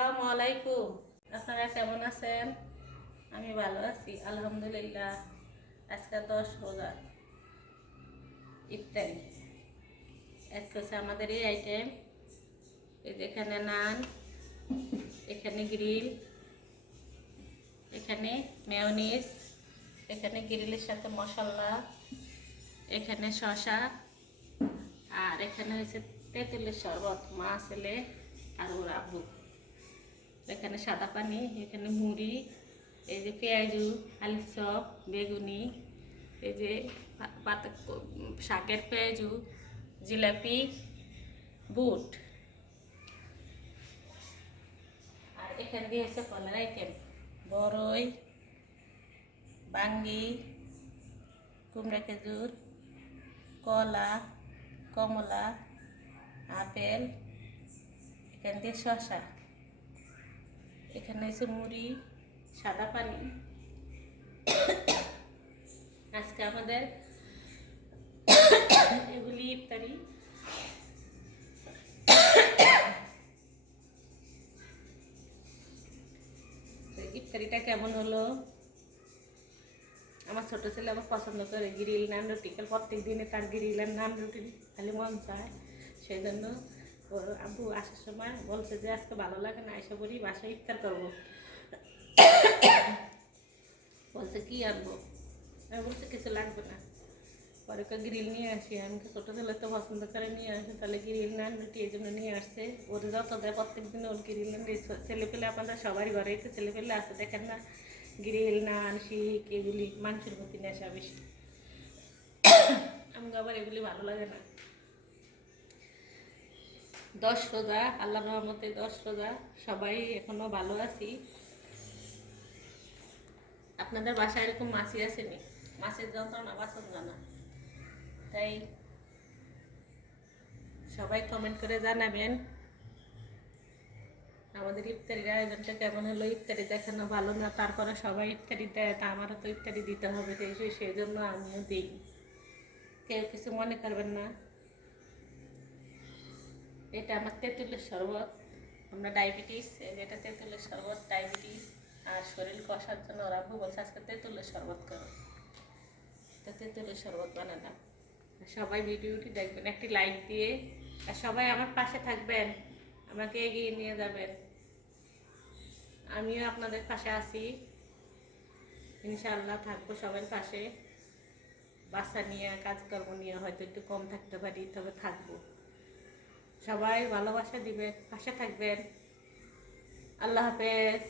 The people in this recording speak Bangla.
আসসালামু আলাইকুম। আপনারা কেমন আছেন? আমি ভালো আছি আলহামদুলিল্লাহ। আজকে 10 রোজা ইফতারি। আজকে হচ্ছে আমাদের এই আইটেম। এই যে এখানে নান, এখানে গ্রিল, এখানে মেয়োনিজ, এখানে গ্রিলের সাথে মশলা, এখানে শসা, আর এখানে হচ্ছে তেঁতুলের শরবত, মা ছেলে আর ওর আব্বু। এখানে সাদা পানি, এখানে মুড়ি, এই যে পেঁয়াজু, আলু চপ, বেগুনি, এই যে পাতা শাকের পেঁয়াজু, জিলাপি, বুট, আর এখানে দিয়ে হচ্ছে ফলের আইটেম, বরই, বাঙ্গি, কুমড়া খেজুর, কলা, কমলা, আপেল, এখান দিয়ে শসা, এখানে হচ্ছে মুড়ি, সাদা পানি। আজকে আমাদের এগুলি ইফতারি। ইফতারিটা কেমন হলো? আমার ছোট ছেলে আবার পছন্দ করে গ্রিল নান রুটি, কাল প্রত্যেক দিনে তার গ্রিল আর নান রুটি খালি মন চায়। সেই জন্য ওর আব্বু আসার সময় বলছে যে আজকে ভালো লাগে না, আশা করি বাসায় ইফতার করবো। বলছে কি আনবো? আমি বলছি কিছু লাগবে না, পরে গ্রিল নিয়ে আসি। আমি ছোটো ছেলে তো পছন্দ করে নিয়ে আসি, তাহলে গ্রিল নান রুটি এই জন্য নিয়ে আসছে। ওর যত দেয় প্রত্যেক দিন ওর গ্রিল নান। ছেলে পেলে আপনাদের সবারই ঘরেই তো ছেলে পেলে আছে, দেখেন না? গ্রিল নান শিক এগুলি মানুষের প্রতি নেশা বেশি। আমাকে আবার এগুলি ভালো লাগে না। 10 রোজা, আল্লাহ রহমতে 10 রোজা, সবাই এখনো ভালো আছি। আপনাদের বাসায় এরকম মাছি আসেনি? মাছের যন্ত্রণা বাসন জানা, তাই সবাই কমেন্ট করে জানাবেন আমাদের ইফতারির আয়োজনটা কেমন হলো। ইফতারি দেখানো ভালো না, তারপরে সবাই ইফতারি দেয়, তা আমারও তো ইফতারি দিতে হবে, সেই জন্য আমিও দিই। কেউ কিছু মনে করবেন না। এটা আমার তেঁতুলের শরবত। আমরা ডায়াবেটিস, এটা তেঁতুলের শরবত, ডায়াবেটিস আর শরীর কষার জন্য ওরা বলছে আজকে তেঁতুলের শরবত করো, তো তেঁতুলের শরবত বানালাম। সবাই ভিডিওটি দেখবেন, একটি লাইক দিয়ে, আর সবাই আমার পাশে থাকবেন, আমাকে এগিয়ে নিয়ে যাবেন। আমিও আপনাদের পাশে আছি, ইনশাআল্লাহ থাকবো সবার পাশে। বাচ্চা নিয়ে কাজকর্ম নিয়ে হয়তো একটু কম থাকতে পারি, তবে থাকবো। সবাই ভালোবাসা দিবেন, পাশে থাকবেন। আল্লাহ হাফেজ।